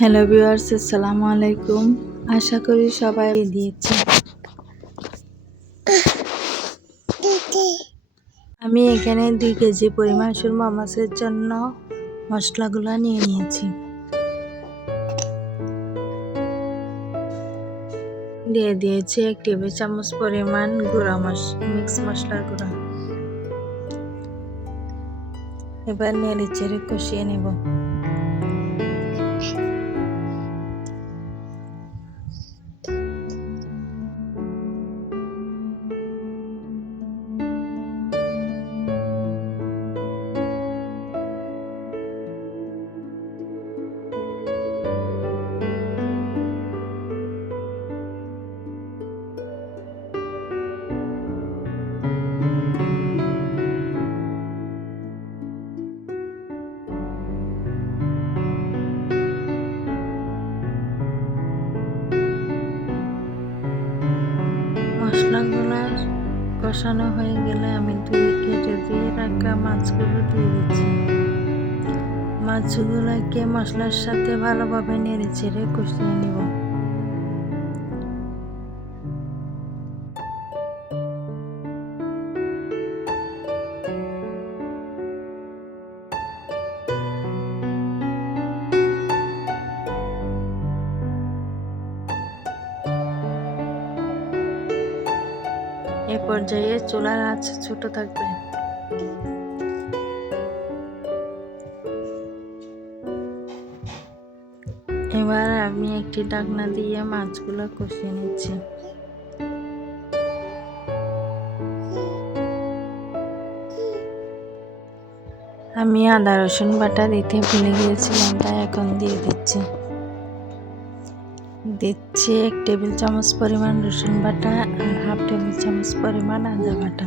Hello viewers, আসসালামু আলাইকুম। আশা করি সবাই দিয়েছে। আমি এখানে 2 কেজি পরিমাণ সুরমা মাছের জন্য মশলাগুলো নিয়ে নিয়েছি। দিয়ে দিয়েছি 1 টেবিল চামচ পরিমাণ মিক্স মশলার গুঁড়া। এবার নেড়ে চেড়ে কষিয়ে নেব। মশলাগুলো কষানো হয়ে গেলে আমি কেটে দিয়ে রাখা মাছগুলো দিয়ে দিচ্ছি। মাছগুলোকে মশলার সাথে ভালোভাবে নেড়ে চেড়ে কষিয়ে নেব। এ পর্যায়ে চুলার আঁচ ছোট থাকবে। এবার আমি একটি ঢাকনা দিয়ে মাছগুলো কষিয়ে নিচ্ছি। আমি আদা রসুন বাটা দিতে ভুলে গিয়েছিলাম, তাই এখন দিয়ে দিচ্ছি। 1 টেবিল চামচ পরিমাণ রসুন বাটা আর 1/2 টেবিল চামচ পরিমাণ আদা বাটা।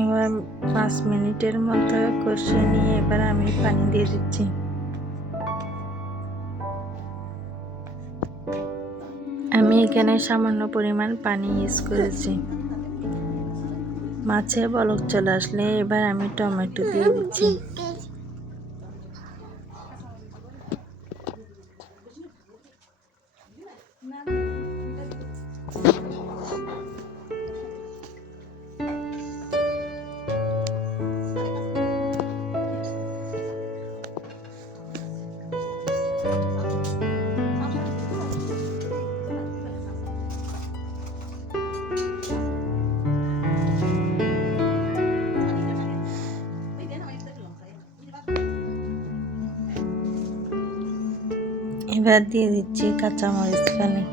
এবার 5 মিনিটের মতো কষিয়ে নিয়ে এবার আমি পানি দিয়ে দিচ্ছি। আমি এখানে সামান্য পরিমাণ পানি ইউজ করেছি। মাছে বলক চলে আসলে এবার আমি টমেটো দিয়ে দিচ্ছি। এবার দিয়ে দিচ্ছি কাঁচামরিচ ফালি।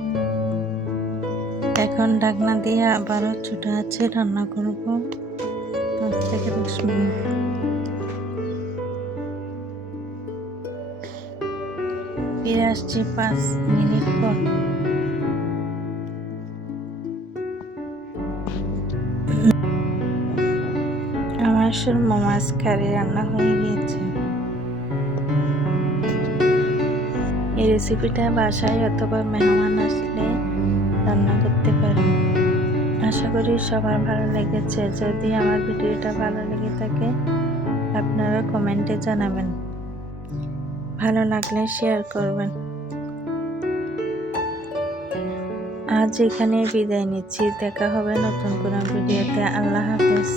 এখন ঢাকনা দিয়ে আবারও ছোট আঁচে রান্না করব 5 থেকে 10 মিনিট। ফিরে আসছি 5 মিনিট পর। আমার সুরমা মাছ কারি রান্না হয়ে গিয়েছে। এই রেসিপিটা বাসায় অথবা মেহমান আসলে রান্না করতে পারেন। আশা করি সবার ভালো লেগেছে। যদি আমার ভিডিওটা ভালো লেগে থাকে আপনারা কমেন্টে জানাবেন। ভালো লাগলে শেয়ার করবেন। আজ এখানে বিদায় নিচ্ছি। দেখা হবে নতুন কোনো ভিডিওতে। আল্লাহ হাফেজ।